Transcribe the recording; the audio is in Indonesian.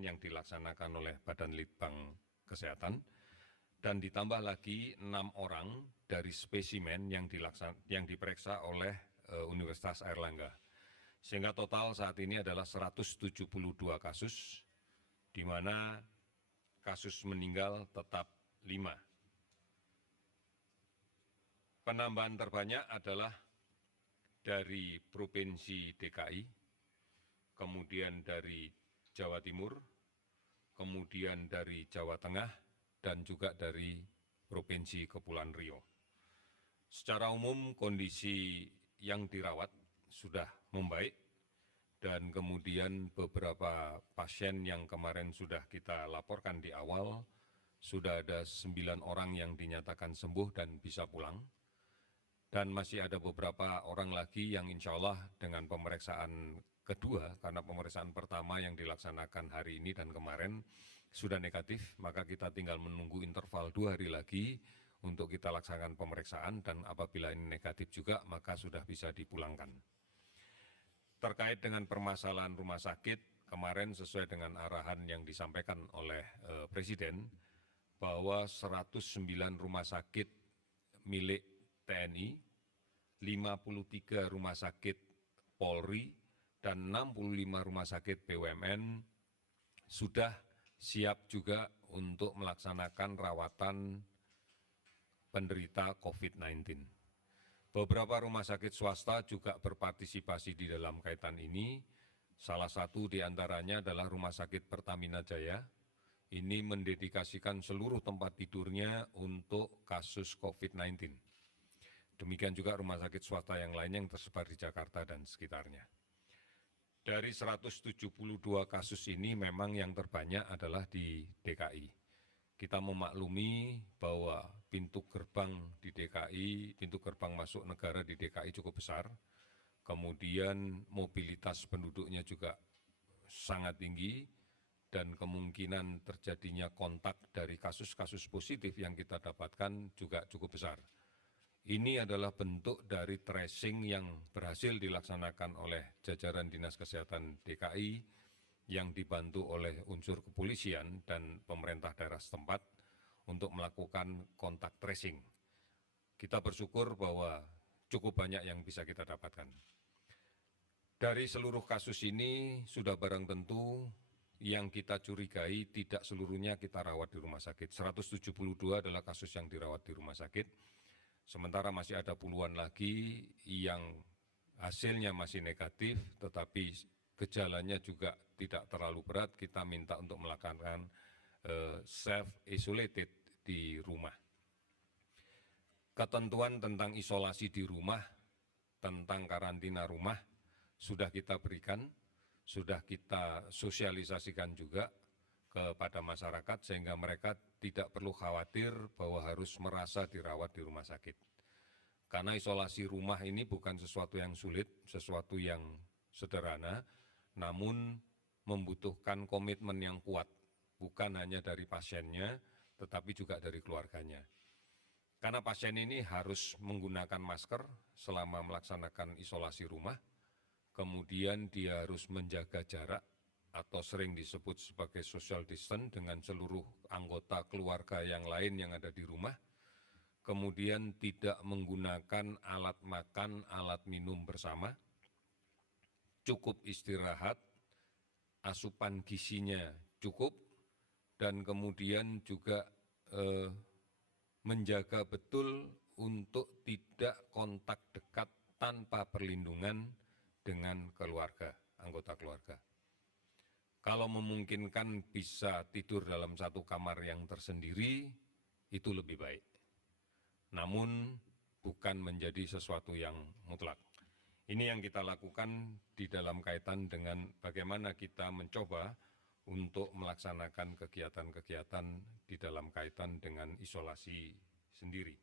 spesimen yang dilaksanakan oleh Badan Litbang Kesehatan dan ditambah lagi 6 orang dari spesimen yang diperiksa oleh Universitas Airlangga. Sehingga total saat ini adalah 172 kasus, di mana kasus meninggal tetap 5. Penambahan terbanyak adalah dari Provinsi DKI, kemudian dari Jawa Timur, kemudian dari Jawa Tengah, dan juga dari Provinsi Kepulauan Riau. Secara umum kondisi yang dirawat sudah membaik dan kemudian beberapa pasien yang kemarin sudah kita laporkan di awal, sudah ada 9 orang yang dinyatakan sembuh dan bisa pulang. Dan masih ada beberapa orang lagi yang insya Allah dengan pemeriksaan kedua, karena pemeriksaan pertama yang dilaksanakan hari ini dan kemarin sudah negatif, maka kita tinggal menunggu interval 2 hari lagi untuk kita laksanakan pemeriksaan dan apabila ini negatif juga maka sudah bisa dipulangkan. Terkait dengan permasalahan rumah sakit, kemarin sesuai dengan arahan yang disampaikan oleh Presiden bahwa 109 rumah sakit milik TNI, 53 rumah sakit Polri, dan 65 rumah sakit BUMN sudah siap juga untuk melaksanakan rawatan penderita COVID-19. Beberapa rumah sakit swasta juga berpartisipasi di dalam kaitan ini. Salah satu di antaranya adalah Rumah Sakit Pertamina Jaya. Ini mendedikasikan seluruh tempat tidurnya untuk kasus COVID-19. Demikian juga rumah sakit swasta yang lainnya yang tersebar di Jakarta dan sekitarnya. Dari 172 kasus ini memang yang terbanyak adalah di DKI. Kita memaklumi bahwa pintu gerbang di DKI, pintu gerbang masuk negara di DKI cukup besar. Kemudian mobilitas penduduknya juga sangat tinggi dan kemungkinan terjadinya kontak dari kasus-kasus positif yang kita dapatkan juga cukup besar. Ini adalah bentuk dari tracing yang berhasil dilaksanakan oleh jajaran Dinas Kesehatan DKI yang dibantu oleh unsur kepolisian dan pemerintah daerah setempat untuk melakukan kontak tracing. Kita bersyukur bahwa cukup banyak yang bisa kita dapatkan. Dari seluruh kasus ini sudah barang tentu yang kita curigai tidak seluruhnya kita rawat di rumah sakit. 172 adalah kasus yang dirawat di rumah sakit. Sementara masih ada puluhan lagi yang hasilnya masih negatif, tetapi gejalanya juga tidak terlalu berat. Kita minta untuk melakukan self-isolated di rumah. Ketentuan tentang isolasi di rumah, tentang karantina rumah, sudah kita berikan, sudah kita sosialisasikan juga kepada masyarakat sehingga mereka tidak perlu khawatir bahwa harus merasa dirawat di rumah sakit. Karena isolasi rumah ini bukan sesuatu yang sulit, sesuatu yang sederhana, namun membutuhkan komitmen yang kuat, bukan hanya dari pasiennya, tetapi juga dari keluarganya. Karena pasien ini harus menggunakan masker selama melaksanakan isolasi rumah, kemudian dia harus menjaga jarak, atau sering disebut sebagai social distance dengan seluruh anggota keluarga yang lain yang ada di rumah, kemudian tidak menggunakan alat makan, alat minum bersama, cukup istirahat, asupan gizinya cukup, dan kemudian juga menjaga betul untuk tidak kontak dekat tanpa perlindungan dengan keluarga, anggota keluarga. Kalau memungkinkan bisa tidur dalam satu kamar yang tersendiri, itu lebih baik. Namun bukan menjadi sesuatu yang mutlak. Ini yang kita lakukan di dalam kaitan dengan bagaimana kita mencoba untuk melaksanakan kegiatan-kegiatan di dalam kaitan dengan isolasi sendiri.